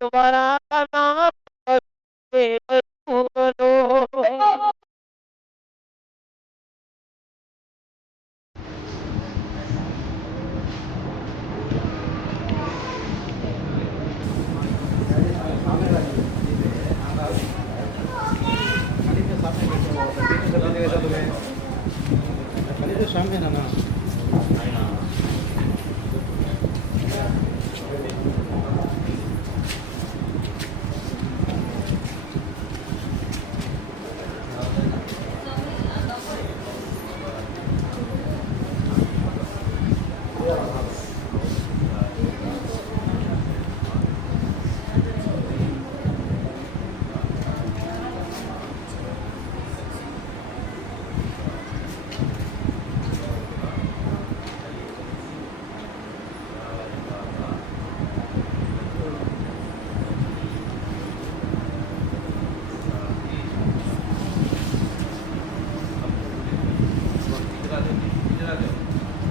तुम्हारा नाम सामने ना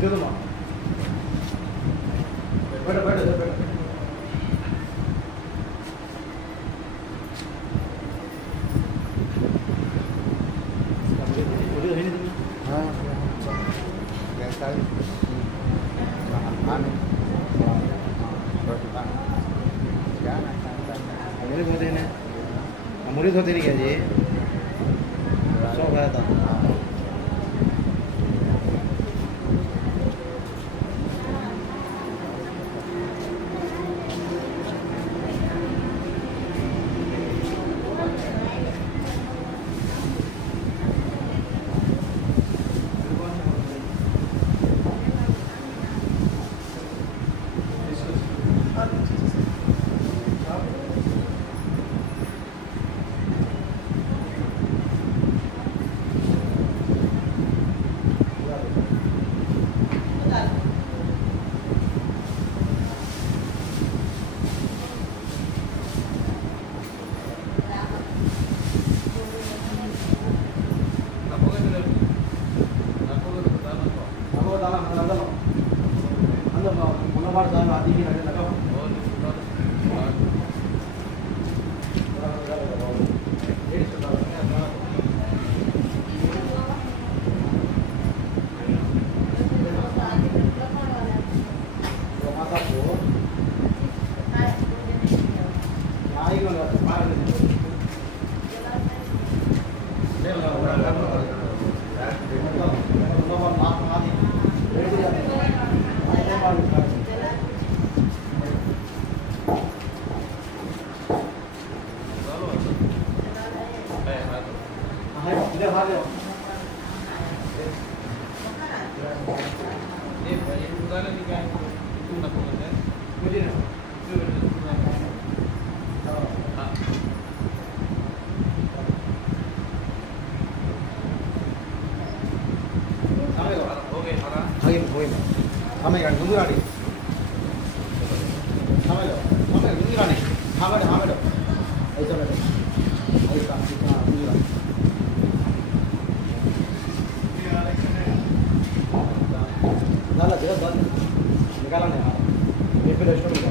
दे दो ना बैठो बैठो बैठो हाँ कैसा है मुरीद होते नहीं क्या जी सब है था Sampai kan tunggu lagi. Sampai tunggu lagi. Sampai dong. Ayo coba deh. Ayo kita tunggu lagi. Nala jelas banget. Nikalan ya. Ini sudah stop.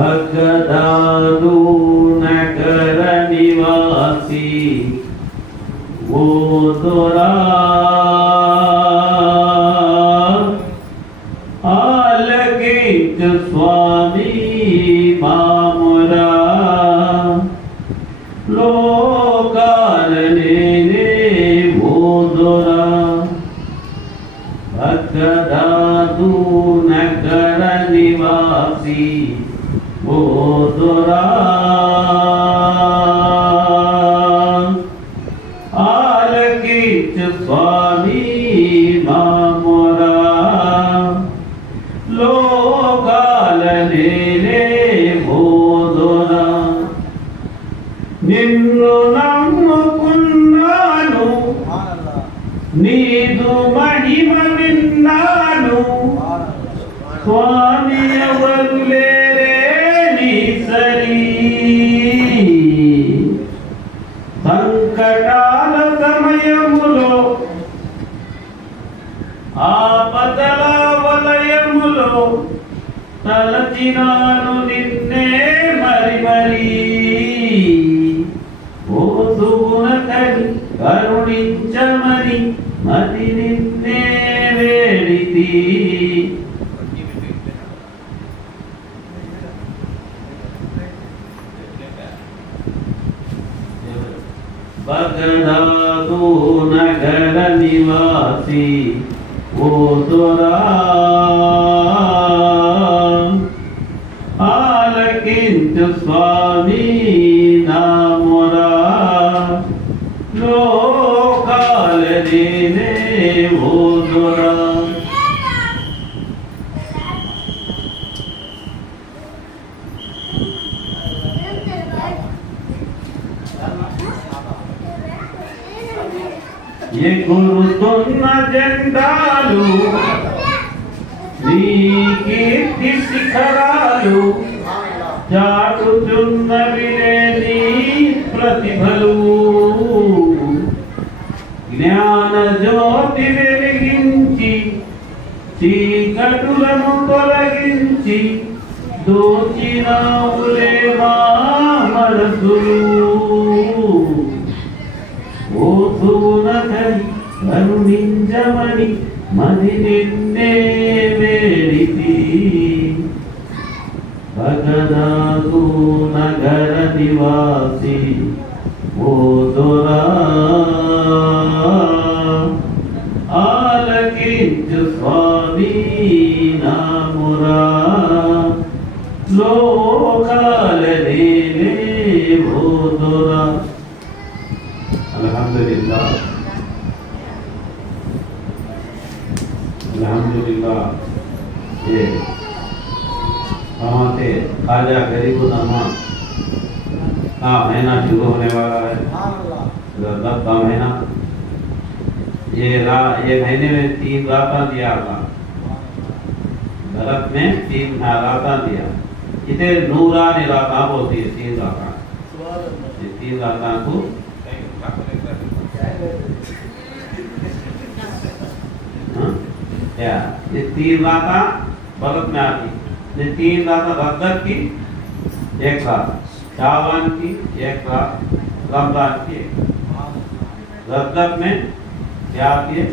ಭಗದಾದು ನಗರ ನಿವಾಸಿ ಓ ದೊರಾ ಆಲಗಿಂಚ ಸ್ವಾಮಿ ಮಾಮುರಾ ಲೋಕಾಲನೇನೆ ಓ ದೊರಾ ಭಗದಾದು ನಗರ ನಿವಾಸಿ ಓ ದೊರಾ ಆಲಕಿಂಚ ಸ್ವಾಮಿ ಮಾಮುರಾ ಲೋಕಾಲನೇನೆ ಓ ದೊರಾ నిన్ను నమ్ముకున్నాను నీదు మహిమ విన్నాను స్వామి ఎవరు లేరే నీ సరి సంకటాల సమయములో ఆపదల వలయములో తలచినాను నిన్నే మరి మరి ఓ సుగుణకరి కరుణించమని మది నిన్నే వేడితి భగదాదు నగర నివాసి ఓ దొరా ఆలకించు స్వామి నామురా లోకాలనేనే ఓ దొరా ఎగురుతున్న జెండాలు నీ కీర్తి శిఖరాలు చాటుచున్నవిలే నీ ప్రతిభలు జ్ఞాన జ్యోతి వెలిగించి చీకటులను తొలగించి దోచినావులే మా మనసులు ఓ సుగుణకరి కరుణించమని మది నిన్నే వేడితి భగదాదు నగర నివాసి ఓ దొరా ఆలకించు స్వామి నామురా లోకాలనేనే ఓ దొరా अल्हम्दुलिल्लाह अल्हम्दुलिल्लाह ये कहाँ से खाजा गरीबुन्नमा का महीना शुरू होने वाला है रजब का महीना ये महीने में 3 रातें दिया था रजब में 3 रातें दिया इसे नूरानी रातें बोलती है 3 रातें ये 3 रातें को या ये 3 रातें बरत में आती ये 3 रातें रजब की एक रात शाबान की एक रात रमजान की एक रजब में क्या आती है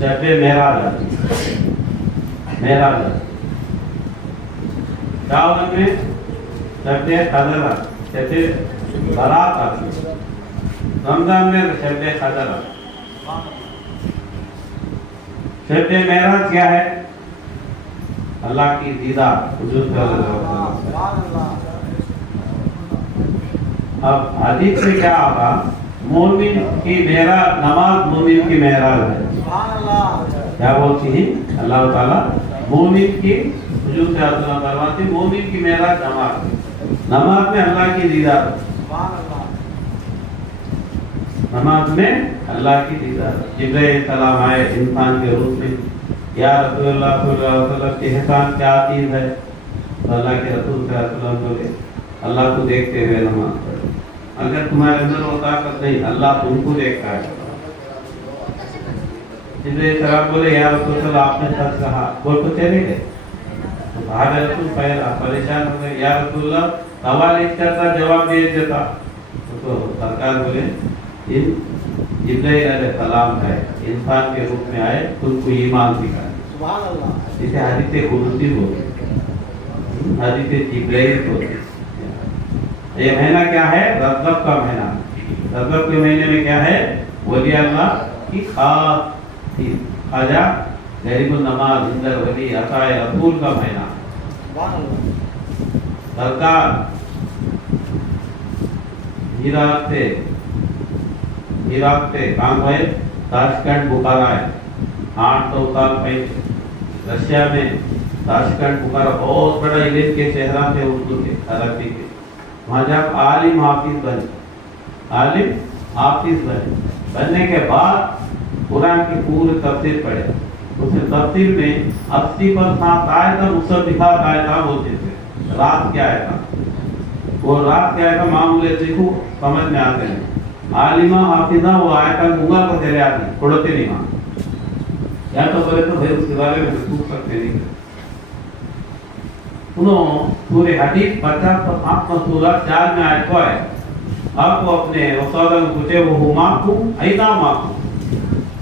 शब-ए मेराज आती है मेराज शाबान में शब-ए कदर शब-ए बारात आती है रमजान में शब-ए कदर आती है शब-ए मेराज क्या है अल्लाह की दीदार हुजूर सल्लल्लाहु अलैहि वसल्लम अब हदीस में क्या आगा मोमिन की मेराज नमाज मोमिन की मेराज है क्या बोलती है अल्लाह ताला मोमिन की हुजूर सल्लल्लाहु अलैहि वसल्लम फरमाते मोमिन की मेराज नमाज में अल्लाह की दीदार नमाज में अल्लाह की दीदार जिब्राइल सलाम आए इंसान के रूप में या रसूलुल्लाह सल्लल्लाहु अलैहि वसल्लम की एहसान क्या चीज है तो अल्लाह के रसूल सल्लल्लाहु अलैहि वसल्लम बोले अल्लाह को देखते हुए नमाज पढ़ो अगर तुम्हारे अंदर वो ताकत नहीं अल्लाह तुमको देखता है जिब्रील सलाम बोले या रसूल अल्लाह आपने सच कहा, बोल तो चले गए। तो भाग रसूल पहला परेशान हो गए, या रसूल अल्लाह सवाल एक करता जवाब दे देता। तो सरकार बोले इन जिब्रील अलैहिस्सलाम है, इंसान के रूप में आए, तुमको ईमान सिखाए। सुभान अल्लाह। इसे हदीस कुदसी बोलते, हदीस जिब्रील बोलते। ये महीना क्या है? रजब का महीना। रजब के महीने में क्या है? वली अल्लाह की खास ख्वाजा गरीबुल नमाज इंदर वली अताए रसूल का महीना। सुभान अल्लाह। सरकार इराक से काम हुए ताशकंद बुखारा है 800 साल पहले। रशिया में ताशकंद बुखारा बहुत बड़ा इलेट के शहरा थे उर्दू के अरबी के। वहाँ जब आलिम हाफिज बने, बनने के बाद कुरान की पूरी तफसीर पढ़े। उस तफसीर में 80% आयत मुसब्बिहात आयत बोलते थे। रात क्या आयता, वो रात क्या आयता मामूली देखो समझ में आते हैं। आलिमा हाफिजा वो आयता गूंगा को चले आती, पढ़ते नहीं वहाँ। या तो बोले तो भाई उसके बारे में पूछ सकते नहीं। सुनो पूरे हदीस 50% सूरत 4 में आयत को है। आपको अपने वसादा में पूछे वो हुमाकू ऐना माकू,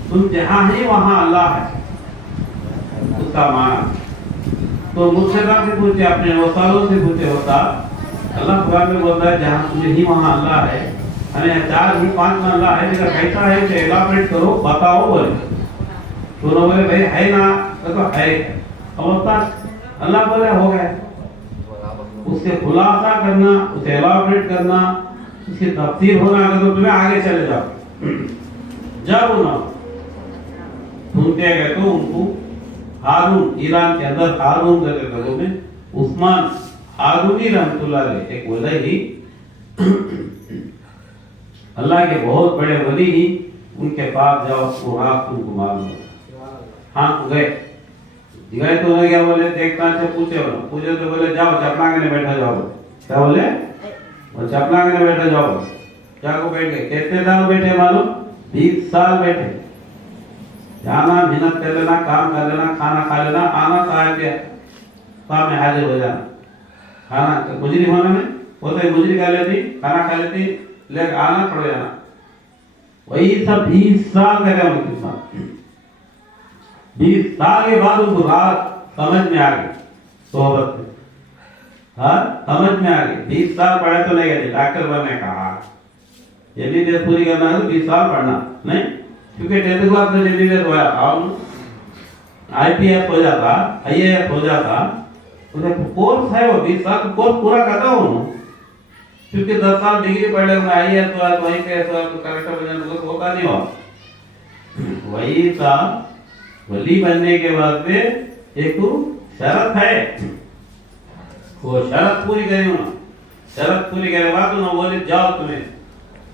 तुम जहाँ है वहाँ अल्लाह है, उसका माना। तो मुझसे से पूछे, अपने वसालों से पूछे होता, अल्लाह कुरान में बोलता है जहाँ तुझे ही वहाँ अल्लाह है, यानी 4 ही 5 में अल्लाह है। लेकिन कैसा है उसे एलाबरेट करो, बताओ बोले। तो बोले भाई है ना, तो है। अल्लाह बोले हो गए। उससे खुलासा करना, उसे एलाबरेट करना, उसकी तफसीर होना, अगर तो तुम्हें आगे चले जाओ। जब ना सुनते गए तो उनको हारून, ईरान के अंदर हारून के घरों में उस्मान हारूनी रहमतुल्लाह अलैह एक वली ही, अल्लाह के बहुत बड़े वली ही, उनके पास जाओ तो रात तुमको मालूम हो। हाँ गए तो उन्हें क्या बोले, देखता से पूछे तो बोले जाओ चपला के बैठा जाओ। क्या बोले? वो चपला के बैठा जाओ। जाको बैठ गए। कितने साल बैठे मालूम? 20 साल बैठे। जाना, मेहनत कर लेना, काम कर लेना, खाना खा लेना, आना साहब के काम में हाजिर हो जाना। खाना गुजरी होने में बोलते गुजरी कर लेती, खाना खा लेती, लेकर आना पड़ जाना। वही सब 20 साल का उनके साथ। 20 साल के बाद उनको रात समझ में आ गई सोहबत में। हाँ समझ में आ गई। 20 साल पढ़े तो नहीं गए, डॉक्टर बनने कहा एमबीबीएस पूरी करना है तो 20 साल पढ़ना नहीं, क्योंकि 10th क्लास में एमबीबीएस होया और आईपीएस हो जाता, आईएएस हो जाता, तो कोर्स है वो 20 साल कोर्स पूरा करता हूँ। क्योंकि 10 साल डिग्री पढ़े मैं आईएएस हुआ तो आईपीएस हुआ तो कलेक्टर बना तो होता नहीं हुआ। वही था वली बनने के बाद में एक शर्त है, वो शर्त पूरी करी ना। शर्त पूरी करे बाद ना बोले जाओ तुम्हें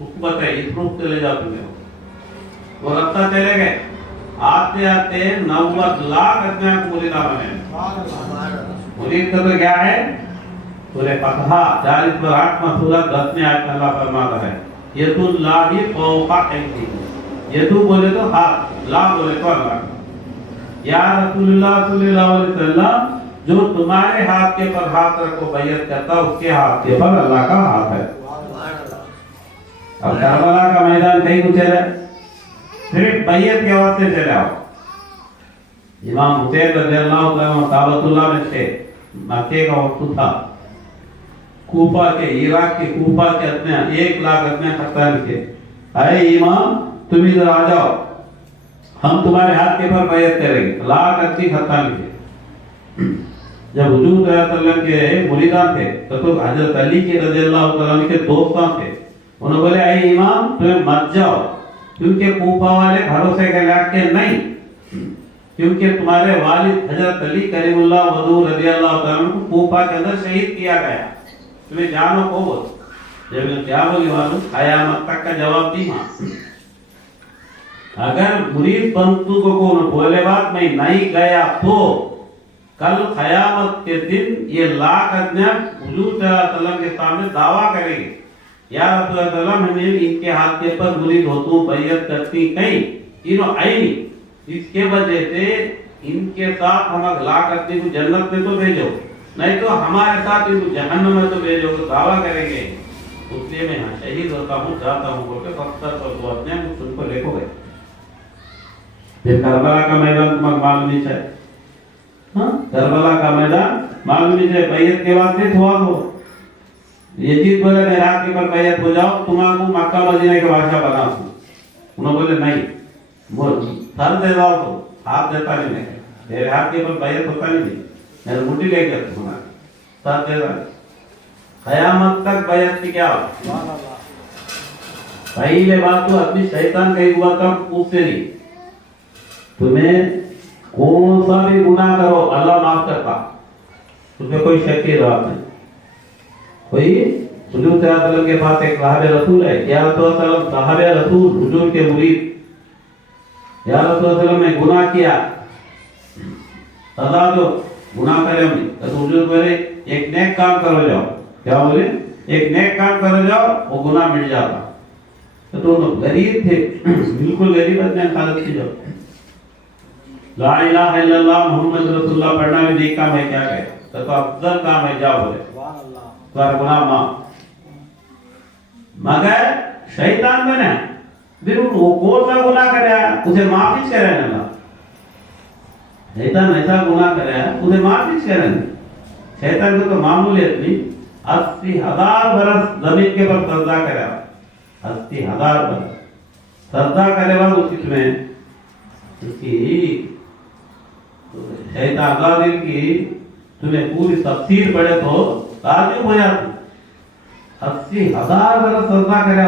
उसको बताए इस रूप से ले जाओ तुम्हें। वो रास्ता चले गए, आते आते 90 लाख अपने मुरीदा बने। मुरीद का तो क्या है? सूरह फतहा 40/8 सूरत 10 में आयत अल्लाह फरमाता है यदुल्लाहि फौका ऐदी। यदु बोले तो हाथ, ला बोले तो अल्लाह। या रसूलुल्लाह सल्लल्लाहु अलैहि वसल्लम जो तुम्हारे हाथ के पर हाथ रखो बैयत करता उसके हाथ के पर अल्लाह का हाथ है। अब करबला का मैदान कहीं कुछ है, सिर्फ बैयत के वास्ते चले आओ। इमाम हुसैन रज़ियल्लाहु ताला काबतुल्लाह में थे, मक्के का वक्त था। कूफा के, इराक के कूफा के अपने 1 लाख अपने खत्ता लिखे, अरे इमाम तुम इधर आ जाओ, हम तुम्हारे हाथ के पर बैयत करेंगे। लाख अच्छी खत्ता लिखे। जब हुजूर सल्लल्लाहु के मुरीदान थे तो हजरत अली के रज़ियल्लाहु ताला के दोस्तान थे। उन्होंने बोले अरे इमाम तुम्हें मत जाओ, क्योंकि कूफा वाले भरोसे के लायक के नहीं, क्योंकि तुम्हारे वालिद हजरत अली करीमुल्लाह वज़ू रज़ियल्लाहु ताला को कूफा के अंदर शहीद किया गया। तुम्हें जानो को बोल। जब क्या बोली मालूम, कयामत तक का जवाब दी मां। अगर मुरीद बंधु को बोले बात मैं नहीं गया तो कल कयामत के दिन ये लाख आदमी हुजूर सल्लल्लाहु अलैहि वसल्लम के सामने दावा करेंगे, या रसूल अल्लाह हमने इनके हाथ के पर मुरीद होतू बैयत करती कहीं इनो आई नहीं। इसके वजह से इनके साथ हम अगला करते को जन्नत में तो भेजो, नहीं तो हमारे साथ इनको जहन्नम में तो भेजो, तो दावा करेंगे। इसलिए मैं यहाँ शहीद होता हूँ, जाता हूँ बोल के पत्थर पर तो अपने उनको लेको गए। फिर करबला का मैदान तुम्हें मालूम नहीं है, हाँ करबला का मैदान मालूम नहीं है। बैयत के बाद से हुआ तो यजीद बोले मैं रात के पर बैयत हो जाओ, तुम्हारा मक्का मदीना की भाषा बना दूं। उन्होंने बोले नहीं, बोल सर दे जाओ, तो हाथ देता नहीं मैं, तेरे हाथ के पर बैयत होता नहीं, मैं मुट्ठी लेकर तुम्हारा सर दे रहा। कयामत तक बैयत की क्या पहले बात तो अपनी शैतान कहीं हुआ था उससे नहीं, तुम्हें कौन सा भी गुनाह करो अल्लाह माफ करता, उसमें कोई शक की बात नहीं। कोई हुजूर सल्लल्लाहु के पास एक साहब रसूल है, या रसूल साहब रसूल हुजूर के मुरीद, या रसूल ने गुनाह किया, सदा जो गुनाह करे हमने, तो हुजूर बोले एक नेक काम करो जाओ, क्या बोले एक नेक काम करो जाओ, वो गुनाह मिट जाता। तो दोनों गरीब थे, बिल्कुल गरीब हालत थी। जब ला इलाहा इल्लल्लाह मोहम्मद रसूलुल्लाह पढ़ना भी नेक काम है, क्या कहे तो अफजल काम है, जा बोले तो गुनाह माफ। मगर शैतान बने फिर वो कौन सा गुनाह करे उसे माफी करे ना, शैतान ऐसा गुनाह करे उसे माफी करे ना। शैतान को तो मामूलियत नहीं, 80,000 बरस जमीन के पर सजदा करे, 80,000 बरस सजदा करे बाद उसमें उसकी शैतान अल्लाह दिल की तुम्हें पूरी तफसीर पढ़े तो ताजुब हो जाती। 80,000 बरस सजदा करे,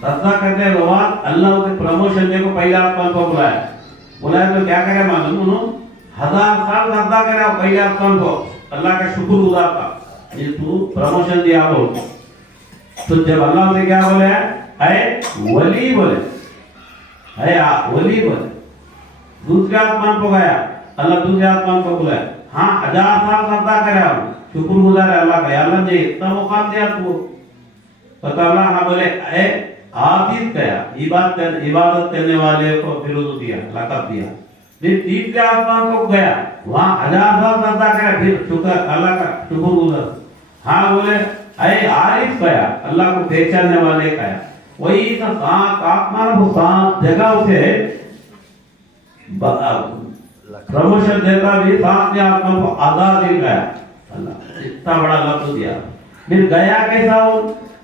सजदा करने के बाद अल्लाह उसे प्रमोशन दे को पहले आसमान को बुलाया तो क्या करे मालूम, उन्होंने 1000 साल सजदा करे पहले आसमान को अल्लाह का शुक्र गुजार था, ये तू प्रमोशन दिया बोल। तो जब अल्लाह से क्या बोले है वली बोले, है वली बोले, दूसरे आसमान को गया, अल्लाह दूसरे आसमान को बुलाया, हाँ 1000 साल सजदा करे शुक्र गुजार है अल्लाह का, अल्लाह ने इतना मुकाम दिया तू, तो अल्लाह हाँ बोले आबिद गया, इबादत करने वाले को फिरोज दिया, लक़ब दिया। फिर तीसरे आसमान को गया, वहाँ 1000 साल सजदा करे, फिर शुक्र अल्लाह का शुक्र गुजार, हाँ बोले आरिफ गया, अल्लाह को पहचानने वाले का। वही तो सात आसमान को 7 जगह से प्रमोशन देता भी, 7वें आसमान को आजादी गया, अल्लाह इतना बड़ा लफ्ज दिया। फिर गया कैसा हो,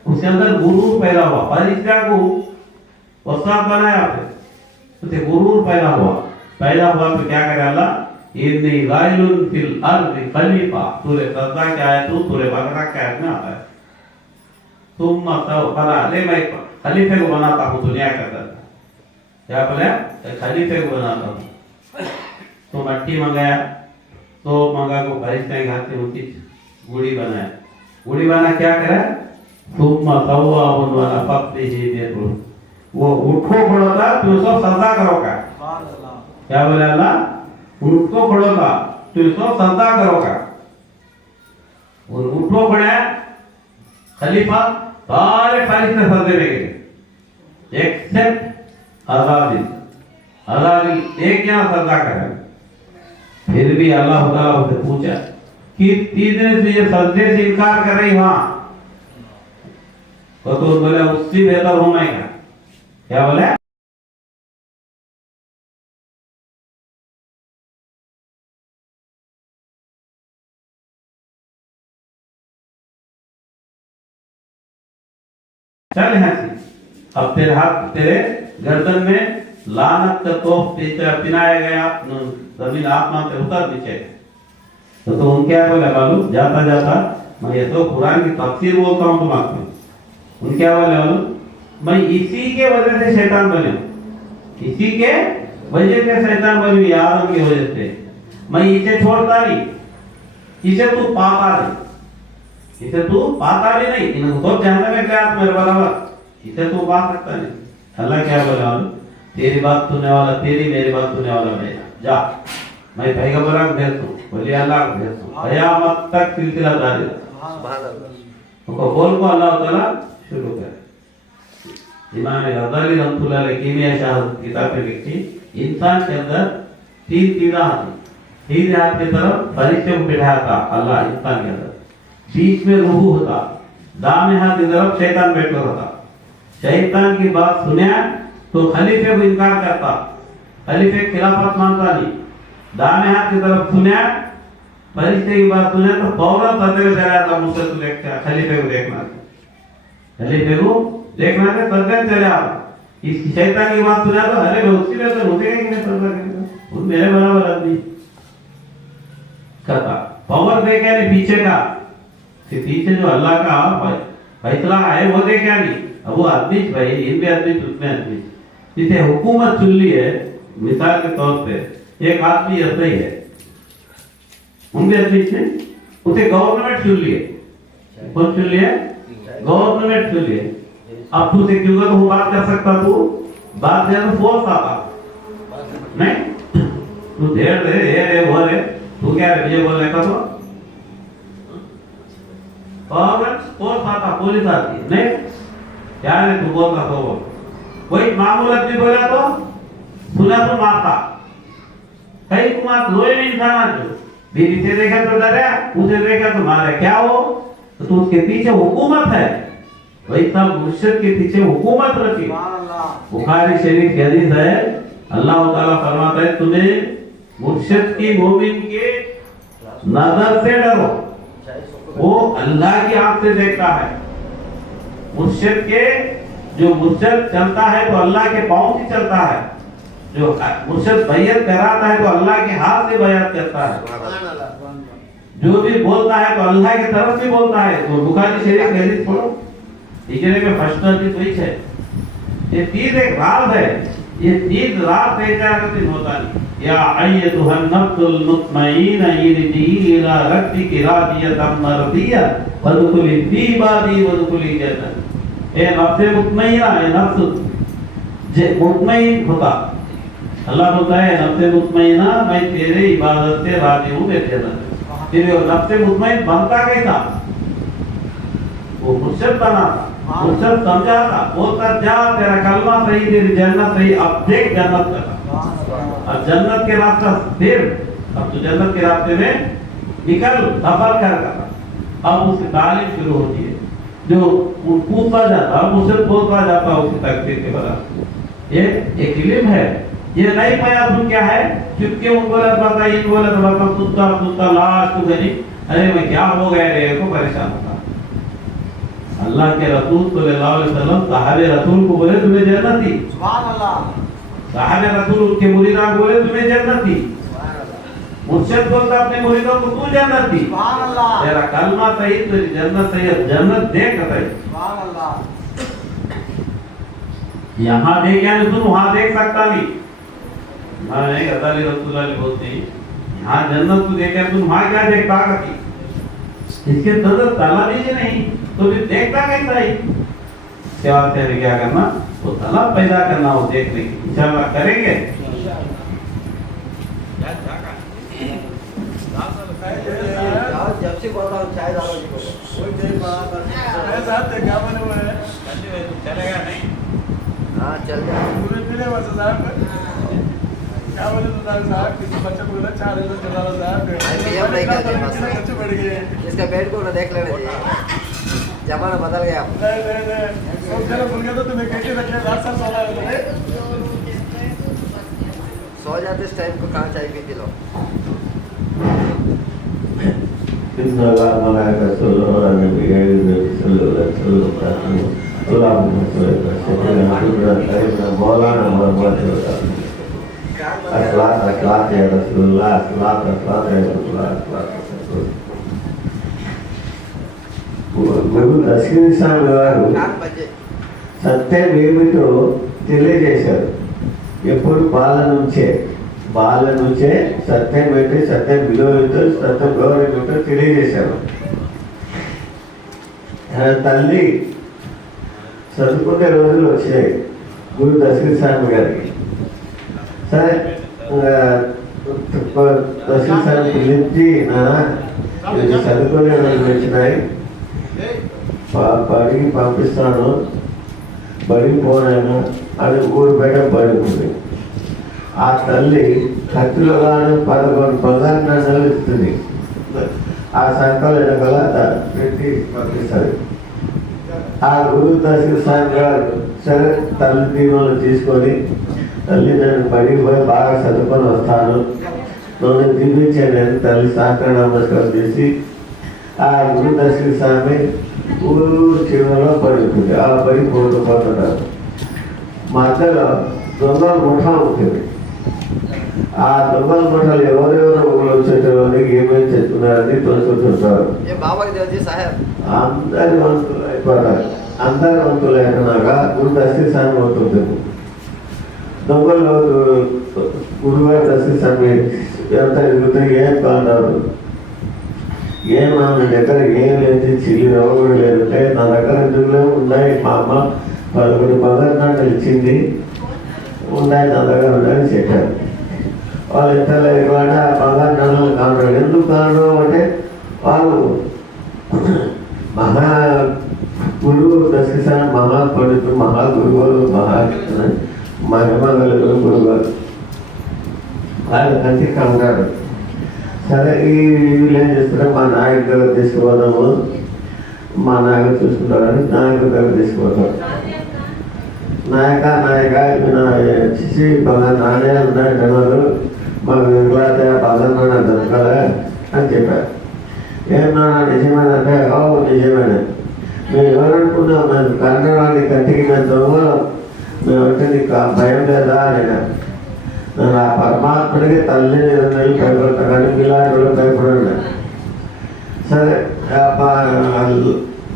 उसके अंदर गुरूर पैदा हुआ, परिश्रा को वसात बनाया, फिर उसे गुरूर पैदा हुआ तो क्या करे अल्लाह इन्नी गाइलुन फिल अर्द खलीफा, सूरह सजदा की आयत सूरह बकरा की आयत में आता है, तुम फला ले मैं खलीफे को बनाता हूँ दुनिया के अंदर, क्या बोले खलीफे को बनाता हूँ। तो मट्टी मंगाया, तो मंगा को परिश्रा घात से उनकी गुड़ी बनाया, गुड़ी बना क्या करे तुम सव्वाउन व नफ़ख़्तिही बिरूह, वो उठो खड़ो था तो सब सजदा करोगा, क्या बोले अल्लाह उठो खड़ो था तो सब सजदा करोगा। और उठो खड़े खलीफा सारे फरिश्ते सजदे में गए एक्सेप्ट आजादी एक यहाँ सजदा करे। फिर भी अल्लाह ताला से पूछा कि तीसरे से ये सजदे से इनकार कर रही वहां, तो बोले उससे बेहतर हूं मैं, क्या बोले चल यहाँ से, अब तेरे हाथ तेरे गर्दन में लानत का तोप पिनाया गया, जमीन आसमान से उतर नीचे। तो उन क्या बोले मालूम, जाता जाता मैं ये तो कुरान की तफसीर बोलता हूँ तुम्हारे, उन क्या बोले मालूम, मैं इसी के वजह से शैतान बने, इसी के वजह से शैतान बनी, आदम की वजह से। मैं इसे छोड़ता नहीं, इसे तू पाता नहीं, इसे तू पाता भी नहीं, इनको तो जहन्नम में क्या मेरे बराबर, इसे तू पा सकता नहीं। अल्लाह क्या बोला, तेरी बात सुनने वाला तेरी, मेरी बात सुनने वाला मेरा, जा मैं पैगंबर को भेज दूं, बोले अल्लाह को भेज दूं, कयामत तक सिलसिला जारी। सुभान अल्लाह, उनको बोल को अल्लाह ताला शुरू कर, इमाम गज़ाली रहमतुल्लाह अलैह कीमिया शहादत किताब में लिखी, इंसान के अंदर तीन तीरा हाथ, तीन हाथ की तरफ फरिश्ते को बिठाया था अल्लाह इंसान के अंदर, बीच में रूह होता, दाहिने हाथ की तरफ शैतान बैठा होता। शैतान की बात सुने तो खलीफे को इनकार करता, खलीफे खिलाफत मानता नहीं। दाहिने हाथ की तरफ सुने, फरिश्ते की बात सुने तो फौरन सदे में चला जाता, मुझसे तो देखता, खलीफे को देखना है, खलीफे को देखना है, सदे में चले आता। इस शैतान की बात सुना तो अरे उसकी वजह से होते हैं कि मैं सदका करूंगा, वो मेरे बराबर आदमी कहता। पावर देखे नहीं पीछे का, पीछे जो अल्लाह का फैसला है वो देखे नहीं। अब वो आदमी भाई, इनमें आदमी उसमें आदमी, जिसे हुकूमत चुन ली है, मिसाल के तौर पे एक आदमी ऐसा ही है, उनके आदमी से उसे गवर्नमेंट चुन लिए, कौन चुन लिए? गवर्नमेंट चुन लिए। अब तू से क्यों तो वो बात कर सकता, तू बात कर तो फोर्स आता नहीं, तू देर दे ये वो रे, तू क्या ये बोलने का तो फोर्स आता, पुलिस आती नहीं, क्या है तू बोलता तो वो कोई मामूल आदमी बोला तो सुना तो मारता, कई कुमार लोहे में इंसान जो बीवी से देखा तो डरे, उसे देखा तो मारे, क्या हो तो उसके पीछे हुकूमत है। वही सब मुर्शिद के पीछे हुकूमत रखी। बुखारी शरीफ की हदीस है, अल्लाह ताला फरमाता है तुम्हें मुर्शिद की मोमिन के नजर से डरो, वो अल्लाह की आंख से देखता है। मुर्शिद के जो मुर्शिद चलता है तो अल्लाह के पांव से चलता है, जो मुर्शिद बैयत कराता है तो अल्लाह के हाथ से बैयत करता है, जो भी बोलता है तो अल्लाह की तरफ से बोलता है। तो बुखारी शरीफ की हदीस पढ़ो, इजरे में फर्स्ट हदीस वही है। ये तीन एक रात है, ये तीन रात बेचारा का दिन होता नहीं। या अय्यतुहन नफ्सुल मुतमइन्ना इरजी इला रब्बिकी रादियतम मरदिया वदखुली फी इबादी वदखुली जन्नत। ए नफ्स मुतमइन्ना, ए नफ्स जे मुतमइन होता, अल्लाह बोलता है नफ्स मुतमइन्ना मैं तेरे इबादत से राजी हूं, मेरे जन्नत। फिर वो नफ्स मुतमइन बनता कैसा? वो मुर्शिद बना, मुर्शिद समझा था, बोलता जा तेरा कलमा सही, तेरी जन्नत सही, अब देख जन्नत का, अब जन्नत के रास्ता फिर, अब तो जन्नत के रास्ते में निकल सफर कर। अब उसकी तालीम शुरू होती है, जो पूछता जाता, मुर्शिद बोलता जाता उसकी तकदीर के बराबर। ये एक इल्म है, ये नहीं पाया तुम क्या है, चुपके उन बोला बता, इन बोला तो बता, सुनता सुनता लास्ट तो गई, अरे मैं क्या हो गया रे, को परेशान होता। अल्लाह के रसूल सल्लल्लाहु अलैहि वसल्लम साहबे रसूल को बोले तुम्हें जन्नत दी, सुभान अल्लाह। साहबे रसूल उनके मुरीदान बोले तुम्हें जन्नत दी, मुर्शिद बोलता अपने मुरीदों को तू जन्नत दी, सुभान अल्लाह। तेरा कलमा सही, तेरी जन्नत सही, जन्नत देख रहे, सुभान अल्लाह। यहाँ देख या तुम वहाँ देख सकता नहीं, मैं गज़ाली रहमतुल्लाह अलैह बोलते हैं यहाँ जन्नत को देखा तुम वहाँ क्या देखता करती, इसके नजर तलब ही नहीं तो भी देखता कैसा ही। क्या बात है, क्या करना, वो तलब पैदा करना, वो देखने की इंशाअल्लाह करेंगे। जब से बोल रहा हूँ चाय डालो जी को, क्या बने हुए हैं, चलेगा नहीं? हाँ चल जाए, पूरे मिले बस साहब क्या बोले तो साहब, किसी बच्चे को बोला 4 रुपए चला रहा साहब, खर्च बढ़ गए, इसका पेट को ना देख लेना चाहिए, जमाना बदल गया। नहीं सब जरा भूल गया तो तुम्हें कैसे रखे, रात साल सोना है तुम्हें, सो जाते इस टाइम को कहाँ चाय पीती लो। अखलाक है रसूलुल्लाह, अखलाक है रसूलुल्लाह, अखलाक है గురు దర్శిని స్వామి వారు సత్యం ఏమిటో తెలియజేశారు. ఎప్పుడు బాల నుంచే సత్యం ఏంటి, సత్యం విలువ ఏంటో, సత్యం గౌరవం ఏంటో తెలియజేశారు. తల్లి చదువుకునే రోజులు వచ్చాయి గురు దర్శిని స్వామి గారికి. సరే దర్శిని స్వామి పిలిచి చదువుకునే రోజులు వచ్చినాయి, అడిగి పంపిస్తాను, పడిపోనాను అని ఊరు బయట పడుకుంది. ఆ తల్లి కత్తిలో కానీ 11 బంగారు నాణాలు ఇస్తుంది. ఆ సంకల వెనకాల పెట్టి పంపిస్తుంది. ఆ గురువు దర్శన స్వామి గారు సరే తల్లి దీవెనలు తీసుకొని, తల్లి నేను బడికి పోయి బాగా చదువుకొని వస్తాను, నన్ను దీవించాను అని తల్లి సాకర నమస్కారం చేసి ఆ గురు దర్శన స్వామి ఊరు చివరిలో పడుతుంది. ఆ పడి పోతున్నారు. మధ్యలో దొంగల ముఠ ఉంటుంది. ఆ దొంగల ముఠలు ఎవరెవరు వచ్చేటోని ఏమేమి చెప్తున్నారని తోచుకుంటుంటారు. అందరి వంతులు అయిపోతారు. అందరి వంతులు అయినాక గురు దర్శన స్వామి అవుతుంది. దొంగలు గురుగారు దర్శన స్వామి ఎంత ఎదుగుతాయి, ఏం కాదు, ఏం నా దగ్గర ఏం లేదు, చిల్లి కూడా లేదంటే నా దగ్గర ఎందుకులో ఉన్నాయి, మా అమ్మ 11 బంగారు నాణాలు ఇచ్చింది, ఉన్నాయి నా దగ్గర ఉన్నాయని చెప్పారు. వాళ్ళు ఎంత లేదు అంటే ఆ బంగారు నాణాలు కానరు. ఎందుకు కానరు అంటే వాళ్ళు మహా గురువు దర్శించిన మహాపండితుడు, మహాగురువులు, మహిమగలుగురు గురుగారు వాళ్ళ కంటి కంగారు. సరే ఈ వీళ్ళు ఏం చేస్తారు, మా నాయకుడి దగ్గర తీసుకుపోదాము, మా నాయకుడు చూసుకుంటారని నాయకుడి దగ్గర తీసుకుపోతారు. నాయక చేసి బంగారు నాణ్యాలు ఉన్నాయి జనాలు, మాకు ఎలాంటి బంగారు నాణ్యాలు దొరకాలి అని చెప్పారు. ఏం నాన్న నిజమేనంటే నిజమేనే, మేము ఎవరనుకున్నాం, మేము కన్నడానికి కంటికి మేము దొంగలం, మేమంటే నీకు భయం లేదా అని. నేను ఆ పరమాత్ముడికి తల్లి భయపడతా కానీ ఇలాంటి వాళ్ళు భయపడండి. సరే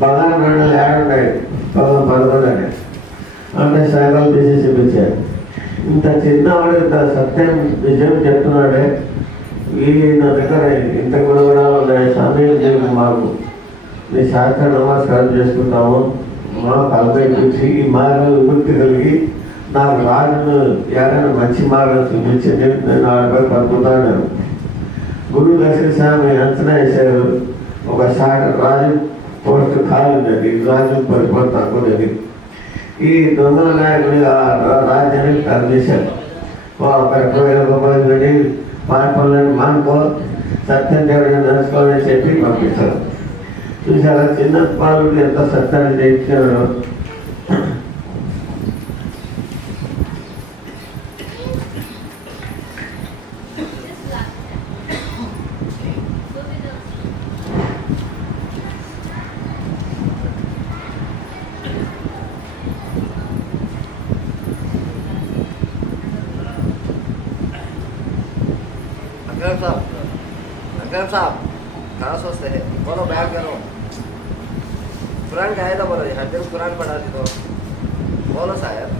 బంగారు నాణ్యాలు ఏడున్నాయి 11 అని అంటే సైకిల్ తీసి చూపించారు. ఇంత చిన్నవాడు ఇంత సత్యం నిజం చెప్తున్నాడే, నా దగ్గర ఇంత గుణగుణాలు ఉన్నాయి, సమయం లేదు మాకు, నీ శాస్త్ర నమస్కారం చేసుకుంటాము, మాకు అలపై చూసి ఈ మార్గం విముక్తి కలిగి నాకు రాజును ఏదైనా మంచి మార్గం చూపించింది, నేను ఆడపై పడుకుంటాను. గురువు దర్శన స్వామి అంచనా వేశారు. ఒక రాజు పోస్ట్ ఖాళీ ఉన్నది, రాజు పరిపాలన తక్కువది. ఈ దొంగల నాయకుడి రాజ్యాన్ని కలిపేశారు. ఒక 20,000 రూపాయలు పెట్టి పాల్పొలని మానుకో, సత్యం దేవుడిని తెలుసుకోవాలని చెప్పి పంపిస్తారు. చూసారా చిన్న పాలు ఎంత సత్యాన్ని చేయించారో. अकरम साहब कहाँ सोचते हैं, बोलो बयान करो, कुरान का आयत बोलो, हर दिन कुरान पढ़ा दी तो बोलो साहब।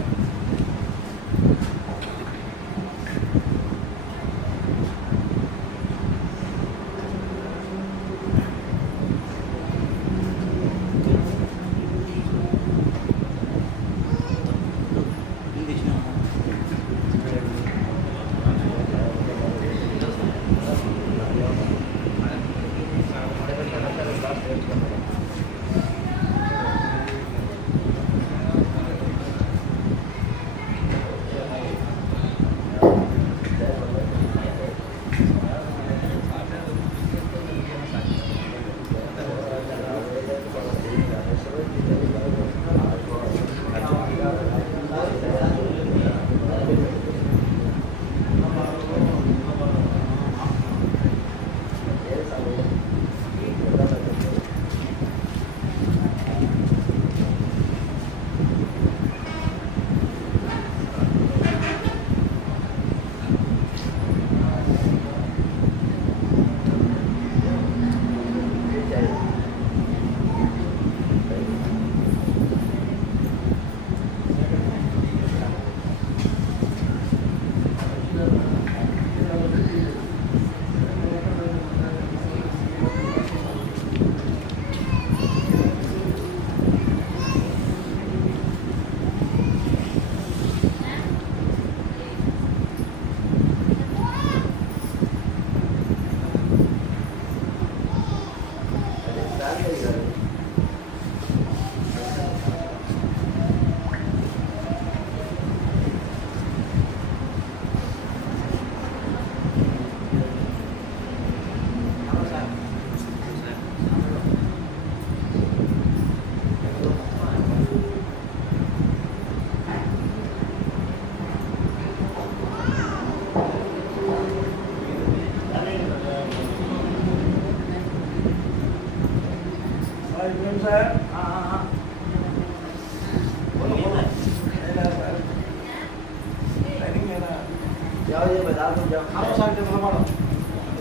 जाओ ये बता तुम जाओ खाओ साथ में बोलो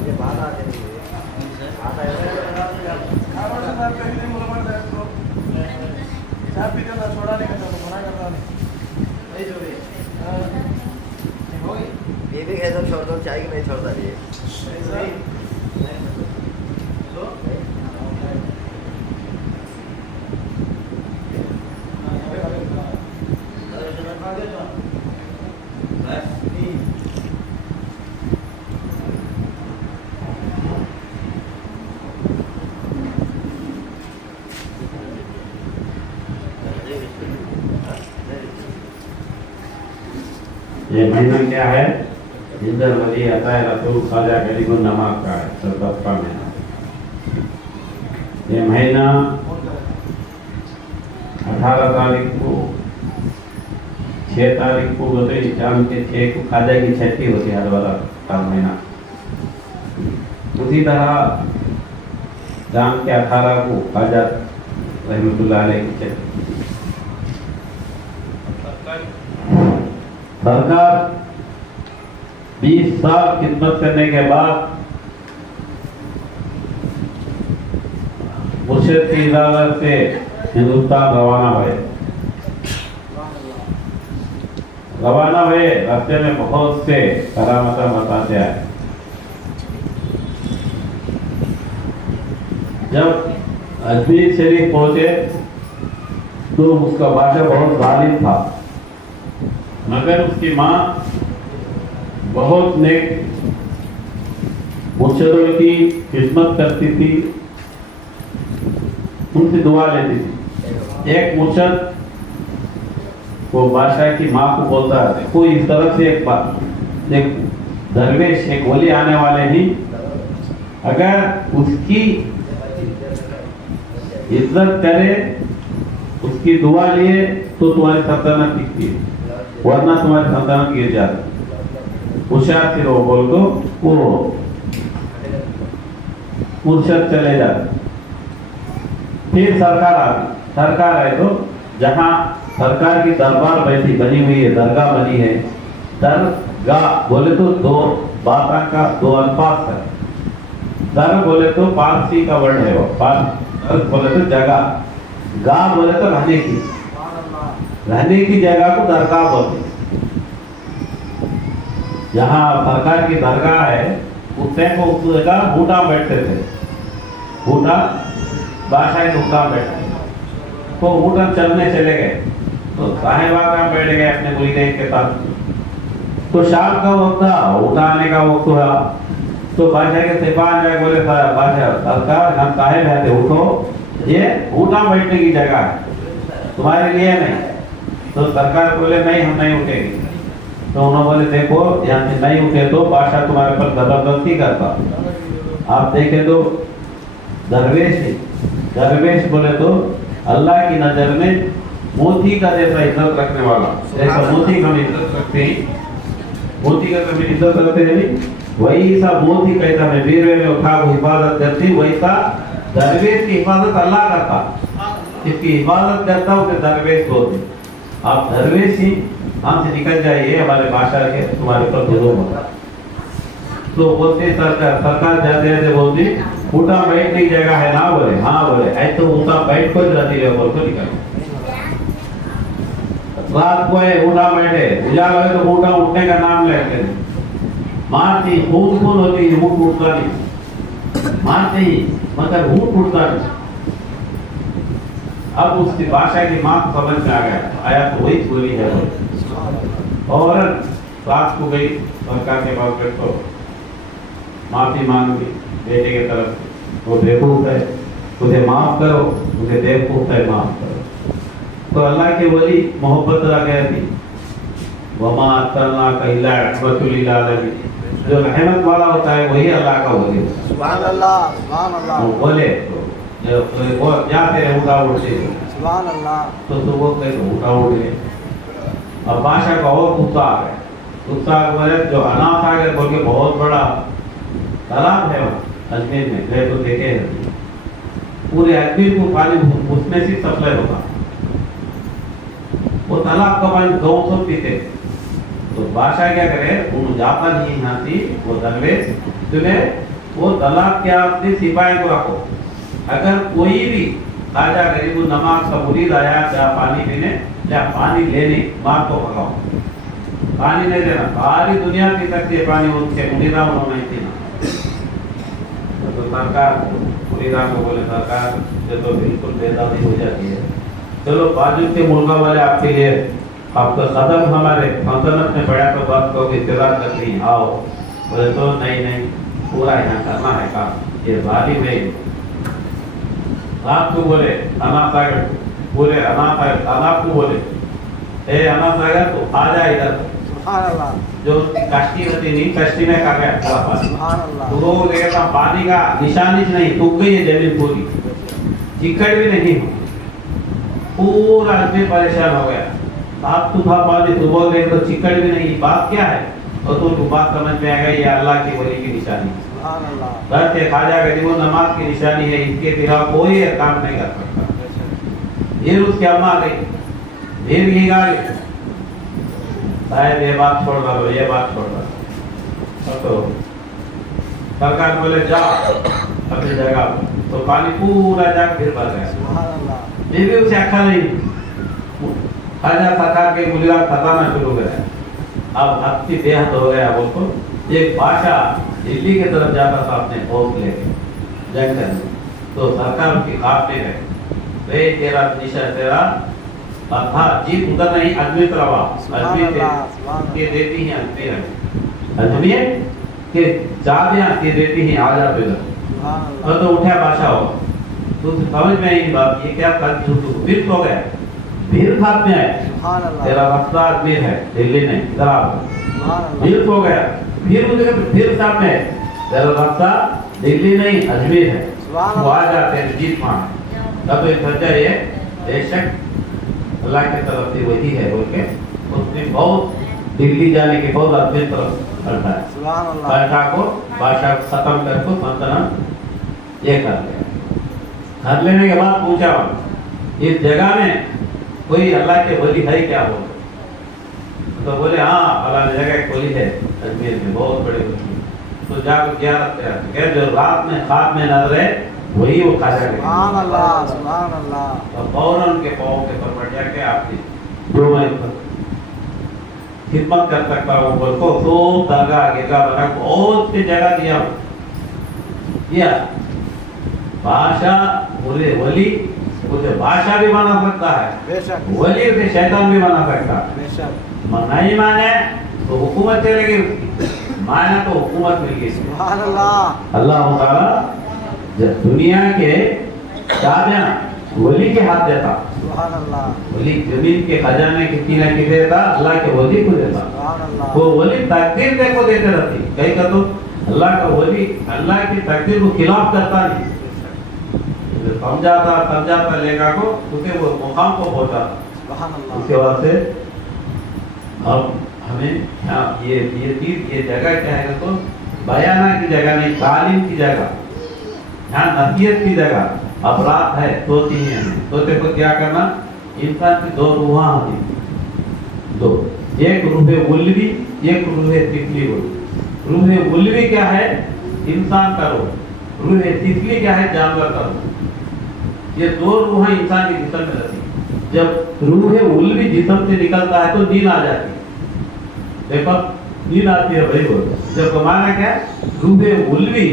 ये बात आते नहीं है आता है नहीं जो भी ये भी कह दो छोड़ दो चाय की नहीं छोड़ता ये ये महीना क्या है? जिंदर वली अता है रसूल ख्वाजा गरीब नमाज का है, सरबत का महीना। ये महीना 18 तारीख को 6 तारीख को होते शाम के 6 को ख्वाजा की छठी होती है हर वाला का महीना। उसी तरह शाम के 18 को ख्वाजा रहमतुल्लाह अलैह की छठी। सरकार 20 साल खिदमत करने के बाद मुर्शिद की इजाजत से हिंदुस्तान रवाना हुए। रास्ते में बहुत से करामत बताते आए। जब अजमेर शरीफ पहुंचे तो उसका बादशाह बहुत जालिम था, मगर उसकी माँ बहुत नेक मुर्शिदों की खिदमत करती थी, उनसे दुआ लेती थी। एक मुर्शिद वो बादशाह की माँ को बोलता है, कोई इस तरफ से एक दरवेश एक वली आने वाले ही, अगर उसकी इज्जत करे, उसकी दुआ लिए तो तुम्हारी सल्तनत टिकती है, वरना तुम्हारी सल्तनत गिर जाती। होशियार से वो बोल दो, वो मुर्शिद चले जाते। फिर सरकार आती। सरकार है तो जहाँ सरकार की दरबार बैठी बनी हुई है, दरगाह बनी है। दरगाह बोले तो दो बातों का दो अल्फाज है। दर बोले तो पारसी का वर्ड है, वो दर बोले तो जगह, गा बोले तो रहने की जगह को दरगाह बोलते। जहाँ सरकार की दरगाह है उस टाइम को उस जगह बूटा बैठते थे। बूटा बादशाह के हुक्म बैठते तो बूटा चलने चले गए तो साहिबा का बैठ गए अपने मुरीदीन के साथ। तो शाम का वक्त था, उठाने का वक्त हुआ तो बादशाह के सिपाही जाए, बोले बादशाह सरकार हम साहिब रहते, उठो, ये बूटा बैठने की जगह है, तुम्हारे लिए नहीं। तो सरकार बोले नहीं, हम नहीं उठेंगे। तो उन्होंने बोले देखो यहाँ से नहीं उठे तो बादशाह तुम्हारे पर जबरदस्ती करता। आप देखे तो दरवेश बोले तो अल्लाह की नजर में मोती का जैसा इज्जत रखने वाला, जैसा मोती हम इज्जत रखते हैं, मोती का कभी इज्जत रखते हैं नहीं, वही सा मोती कैसा मैं वीरवे में उठा को हिफाजत करती, वैसा दरवेश की हिफाजत अल्लाह करता। इसकी हिफाजत करता उसे दरवेश बोलते। आप दरवेश ही हमसे निकल जाइए, हमारे बादशाह के तुम्हारे पर जुल्म होगा। तो बोलते सरकार जाते जाते बोलती ऊटा बैठने की जगह है ना, बोले हाँ, बोले ऐसे तो ऊटा बैठ को जाती है, बोल को निकल। रात को है ऊटा बैठे, उजाला है तो ऊटा उठने का नाम लेते मारती खून होती है, ऊँट उठता नहीं, मारते ही मगर ऊँट उठता नहीं। अब उसकी बादशाह की माँ को समझ में आ गया, आया तो वही पूरी है। और रात को गई सरकार के पास, तो माफी मांग ली बेटे की तरफ से, वो बेवकूफ है उसे माफ करो, उसे बेवकूफ है माफ करो। तो अल्लाह के वली मोहब्बत आ गया थी, वमा अरसलना का इल्ला रहमतुल लिल आलमीन, जो रहमत वाला होता है वही अल्लाह का वली होता है। सुभान अल्लाह, सुभान अल्लाह। वो बोले तो वो जाते रहे उठा उठते, सुभान अल्लाह। तो वो कहे तो उठा उठ गए। अब बादशाह का और गुस्सा आ गया, गुस्सा बोले जो अनाथ सागर बोल के बहुत बड़ा तालाब है वहाँ अजमेर में, गए तो देखे हैं। पूरे आदमी को पानी उसमें से सप्लाई होता। वो तालाब का पानी गाँव सब पीते। तो बादशाह क्या करे, वो जाता नहीं यहाँ से, वो दरवेश तुम्हें वो तालाब के अपने सिपाही को रखो, अगर कोई भी राजा गरीब नमाज का मुरीद आया क्या पानी पीने या पानी लेने, मार को भगाओ, पानी नहीं देना। सारी दुनिया पी सकती है पानी, उनसे मुरीदा नहीं पीना। तो सरकार मुरीदा को बोले सरकार ये तो बिल्कुल बेदादी हो जाती है, चलो बाजू के मुल्का वाले आपके लिए आपका कदम हमारे सल्तनत में पड़ा तो बात को इंतजार करती हैं, आओ। बोले तो नहीं पूरा यहाँ करना है काम, ये बाली में रात को बोले अनाथ सागर, बोले अनाथ सागर तालाब को बोले ए अनाथ सागर तो आ जा इधर। जो कश्ती होती नहीं, कश्ती में कर गया पूरा पानी, तो वो देखा पानी का निशानी नहीं, टूट गई है जमीन पूरी, चिकट भी नहीं, पूरा आदमी परेशान हो गया। आप तो था पानी सुबह गए तो चिकट भी नहीं, बात क्या है? और तो बात समझ में आ गई, ये अल्लाह की वली की निशानी, बस ये खाजा गरीब नमाज की निशानी है, इसके सिवा कोई काम नहीं कर सकता। ये उसकी अम्मा आ गई, फिर ये आ गई, शायद ये बात छोड़ दो, ये बात छोड़ दो। तो सरकार बोले जाओ अपनी जगह, तो पानी पूरा जग फिर भर गया। ये भी उसे अच्छा नहीं, खाजा सरकार के मुलीरा खताना शुरू गया, अब हफ्ती बेहद हो गया। बोलको एक बादशाह दिल्ली की तरफ जाता था अपने फौज लेके जंग करने, तो सरकार उसकी खाप में गए, वे तेरा निशा तेरा था जीत उधर नहीं, अजमेर रवा, अजमेर के देती हैं अजमेर के चाबियां के देती हैं, आ जा इधर। तो उठा बादशाह हो, तो समझ में आई बात, ये क्या कर फिर हो गया, भीड़ खाप में आए, तेरा रास्ता अजमेर है, दिल्ली नहीं, इधर आओ। भीड़ हो गया, फिर साथ में तेरा रास्ता दिल्ली नहीं अजमेर है, वो आ जाते हैं जीत मान। तब एक सच्चा ये बेशक अल्लाह की तरफ से वही है बोल के उसने बहुत दिल्ली जाने के बहुत आदमी तरफ करता है, बादशाह को खत्म करके सल्तनत ये कर लिया। कर लेने के बाद पूछा इस जगह में कोई अल्लाह के वली है क्या? बोले तो बोले हाँ अल्लाह ने जगह कोई है अजमेर में, बहुत बड़े वली। तो जाकर क्या रखते हैं, जो रात में खाब में नजर है वही वो खाजा गया। सुभान अल्लाह, सुभान अल्लाह। तो फौरन के पाँव के पर पड़ जाके आपकी जो मैं खिदमत कर सकता हूँ बोल को तो दरगाह गिरगा बना बहुत सी जगह दिया। बादशाह बोले वली उसे बादशाह भी बना सकता है, वली उसे शैतान भी बना सकता है। नहीं माने तो हुकूमत चलेगी उसकी, माने तो हुकूमत मिल गई। सुभान अल्लाह। अल्लाह ताला दुनिया के चाबियां वली के हाथ देता, सुभान अल्लाह। वली जमीन के खजाने किसी न किसी देता, अल्लाह के वली को देता। सुभान अल्लाह। वो वली तकदीर देखो देते रहती, कहीं का तो अल्लाह का वली अल्लाह की तकदीर को खिलाफ करता नहीं, समझाता लेगा को उसे वो मुकाम को पहुंचाता। सुभान अल्लाह। उसके बाद से अब हमें ये जगह क्या है तो बयाना की जगह नहीं, तालीम की जगह, यहाँ नसीहत की जगह। अपराध है दो तीन है, तो देखो क्या करना, इंसान की दो रूहां होती, दो, एक रूह उल्वी, एक रूह तिफली। रूह उल्वी क्या है, इंसान का रूह, रूह तिफली क्या है, जानवर का रूह। ये दो रूहां इंसान के जिस्म में रहती। जब रूह उल्वी जिस्म से निकलता है तो नींद आ जाती है, देखो नींद आती है भाई। बोल जब कमाना क्या, रूह उल्वी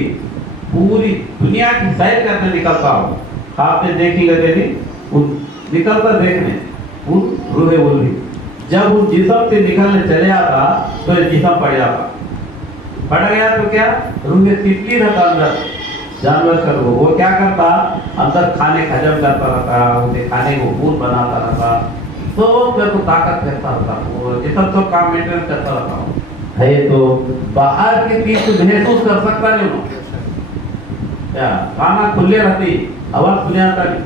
पूरी दुनिया की सैर करने निकलता हो, आपने देखी गए निकलता देखने उन रूह उल्वी, जब उन जिस्म से निकलने चले आता तो जिस्म पड़ जाता, पड़ गया तो क्या, रूह तिफली रहता अंदर, जानवर का रूह। वो क्या करता, अंदर खाने हजम करता रहता, उसे खाने को पूर्ण बनाता रहता, तो फिर तो ताकत रहता रहता, वो जिस्म तो काम मेंटेन करता रहता है। तो बाहर की चीज तो महसूस कर सकता नहीं हो, क्या खाना खुले रहती, आवाज सुने आता नहीं,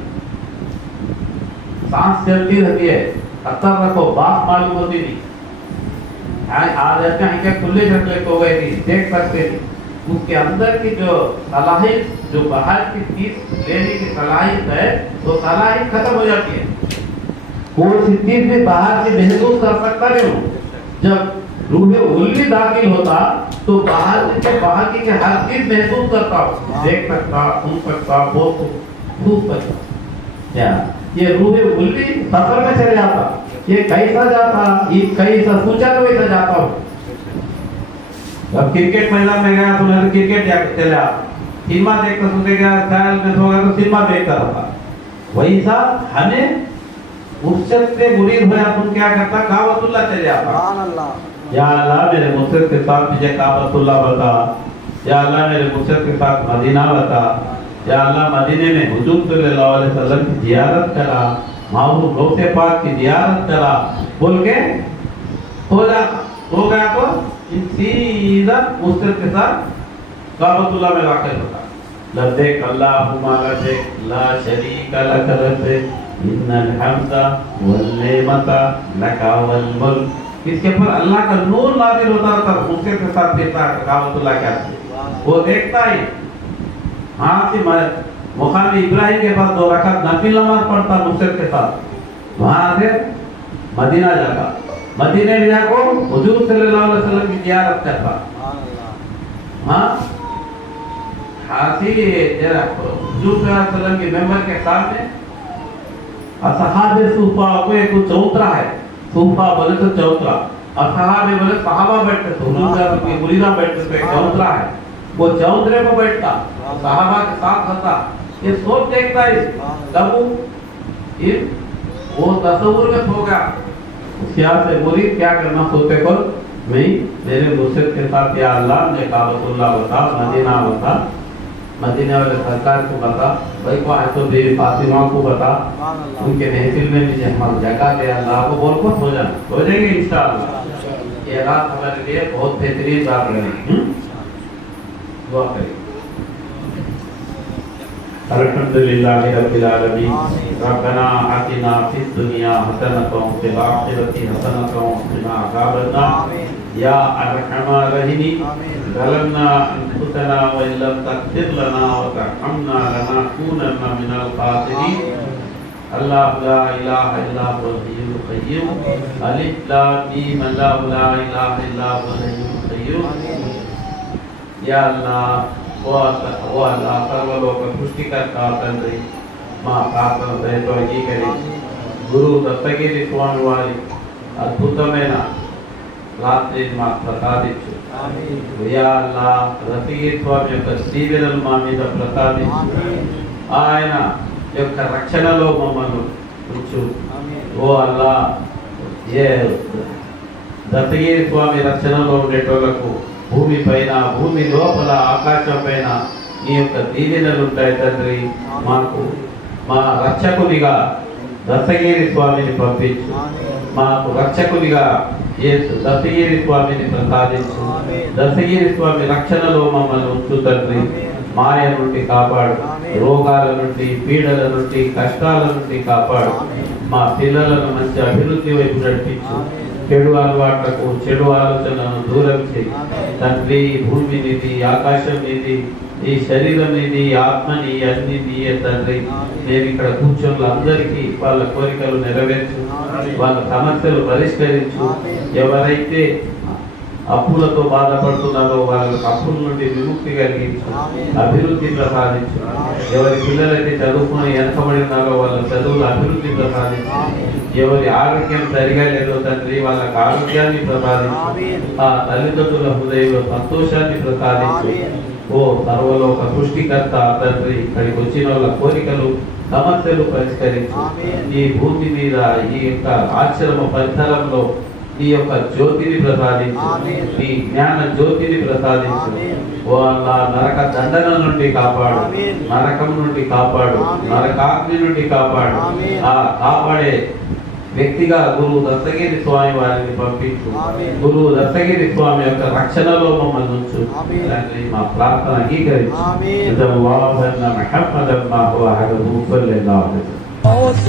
सांस चलती रहती है, अक्सर रखो बात मालूम होती नहीं। आज ऐसे क्या खुले रख ले तो गए नहीं, देख सकते नहीं, उसके अंदर की जो सलाहियत, जो बाहर की चीज लेने की सलाहियत है, तो सलाहियत खत्म हो जाती है। कोई सी चीज भी बाहर से महसूस कर सकता नहीं। जब रूह उल्ली दाखिल होता तो बाहर से बाहर की हर चीज महसूस करता, देख सकता, सुन सकता, बोल सकता। क्या ये रूह उल्ली सफर में चले जाता, ये कैसा जाता, ये कैसा सोचा तो वैसा जाता हो। अब क्रिकेट मैदान में गया तो उन्हें क्रिकेट चले आप, सिनेमा देखता सुनते गया, ख्याल में सो गया तो सिनेमा देखता रहता। वैसा हमें मुर्शिद से मुरीद हुआ तुम क्या करता, काबतुल्लाह चले जाता। या अल्लाह मेरे मुर्शिद के साथ मुझे काबतुल्लाह बता, या अल्लाह मेरे मुर्शिद के साथ मदीना बता, या अल्लाह मदीने में हुजूर सल्लल्लाहु अलैहि वसल्लम की जियारत करा, माहबूब गौसे पाक की जियारत करा बोल के हो गया तो सीधा मुर्शिद के साथ काबतुल्लाह में वाक़ होता। लब्बैक अल्लाहुम्मा लब्बैक ला शरीका लक लब्बैक इन्नल हम्दा वल निअमता लका वल मुल्क। इसके ऊपर अल्लाह का नूर नाज़िल होता था, मुर्शिद के साथ देखता काबतुल्लाह क्या वो देखता ही। हाँ से मुकाम इब्राहिम के पास 2 रकात नफिल नमाज पढ़ता मुर्शिद के साथ, वहाँ से मदीना जाता, मदीने में जाकर हुजूर सल्लल्लाहु अलैहि वसल्लम की जियारत करता। हाँ हाथी जरा हुजूर सल्लल्लाहु अलैहि वसल्लम के मेंबर के सामने असहाबे सूफा को एक चौतरा है, सूफा बोले तो चौतरा, असहाबे बोले सहाबा बैठते थे, हुजूर के मुरीदा बैठते थे, चौतरा है, वो चौतरे पर बैठता, सहाबा के साथ होता। ये सोच देखता है तब वो तस्वुर में सो गया। उसके से मुरीद क्या करना सोचते को मैं मेरे मुर्शिद के साथ, या अल्लाह मुझे काबतुल्लाह बता, मदीना बता, मदीना वाले सरकार को बता, भाई को है तो बीवी फातिमा को बता, उनके महफिल में मुझे हमारी जगह दे, अल्लाह को बोल को हो जाएंगे इंशाअल्लाह। ये रात हमारे लिए बहुत बेहतरीन रात रहेगी। दुआ करें। अल्हम्दुलिल्लाहि रब्बिल आलमीन, रब्बना आतिना फिद दुनिया हसनतन व फिल आखिरति हसनतन व क़िना अज़ाबन्नार। या अरहमर राहिमीन, ज़लमना अनफुसना व इल्लम तग़फिर लना व तरहमना लनकूनन्ना मिनल ख़ासिरीन। अल्लाह ला इलाहा इल्ला हुवल हय्युल क़य्यूम, अलिफ लाम मीम, अल्लाह ला इलाहा इल्ला हुवल हय्युल क़य्यूम। या अल्लाह वो अल्लाह सर्वलोक सृष्टिकर्ता తండ్రి, మా ప్రార్థన దయతో అంగీకరించి గురు దత్తగిరి స్వామి వారి అద్భుతమైన రాత్రిని మాకు ప్రసాదించు. యా అల్లాహ్ దత్తగిరి స్వామి యొక్క దీవెనలు మా మీద ప్రసాదించు. ఆయన యొక్క రక్షణలో మమ్మల్ని ఉంచు. ఓ అల్లాహ్ ఏ దత్తగిరి స్వామి రక్షణలో ఉండేటోళ్లకు భూమి పైన, భూమి లోపల, ఆకాశం పైన నీ యొక్క దీవెనలు ఉంటాయి తండ్రి. మాకు మా రక్షకునిగా దత్తగిరి స్వామిని పంపించు. మాకు రక్షకునిగా యేసు దత్తగిరి స్వామిని ప్రసాదించు. దత్తగిరి స్వామి రక్షణలో మమ్మల్ని ఉంచు తండ్రి. మాయ నుండి కాపాడు, రోగాల నుండి, పీడల నుండి, కష్టాల నుండి కాపాడు. మా పిల్లలను మంచి అభివృద్ధి వైపు నడిపించు. చెడు అలవాట్లకు, చెడు ఆలోచనలను దూరం చేయి తండ్రి. భూమి నీది, ఆకాశం నీది, ఈ శరీరం నీది, ఆత్మ నీ, అన్ని నీయే తండ్రి. నేను ఇక్కడ కూర్చొని అందరికీ వాళ్ళ కోరికలు నెరవేర్చు, వాళ్ళ సమస్యలు పరిష్కరించు. ఎవరైతే అప్పులతో బాధపడుతున్నారో వాళ్ళకి అప్పుల నుండి విముక్తి కలిగించు, అభివృద్ధి ప్రసాదించు. ఎవరి పిల్లలైతే చదువుకుని వెనకబడి ఉన్నారో వాళ్ళ చదువులు అభివృద్ధి ప్రసాదించు. ఎవరి ఆరోగ్యం సరిగా లేదో తండ్రి వాళ్ళకి ఆరోగ్యాన్ని ప్రసాదించు. ఆ తల్లిదండ్రుల హృదయంలో సంతోషాన్ని ప్రసాదించు. ఓ సర్వలోక సృష్టికర్త తండ్రి, ఇక్కడికి వచ్చిన వాళ్ళ కోరికలు, సమస్యలు పరిష్కరించు. ఈ భూమి మీద, ఈ యొక్క ఆశ్రమ పరిసరంలో నీ యొక్క జ్యోతిని ప్రసాదించు, నీ జ్ఞాన జ్యోతిని ప్రసాదించు. ఓ అల్లాహ్ నరక దండన నుండి కాపాడు, నరకం నుండి కాపాడు, నరకాగ్ని నుండి కాపాడు. ఆ కాపాడే వ్యక్తిగా గురు దత్తగిరి స్వామి వారిని పంపించు. గురు దత్తగిరి స్వామి యొక్క రక్షణలో మమ్మల్ని ఉంచు తండ్రి. మా ప్రార్థన అంగీకరించు.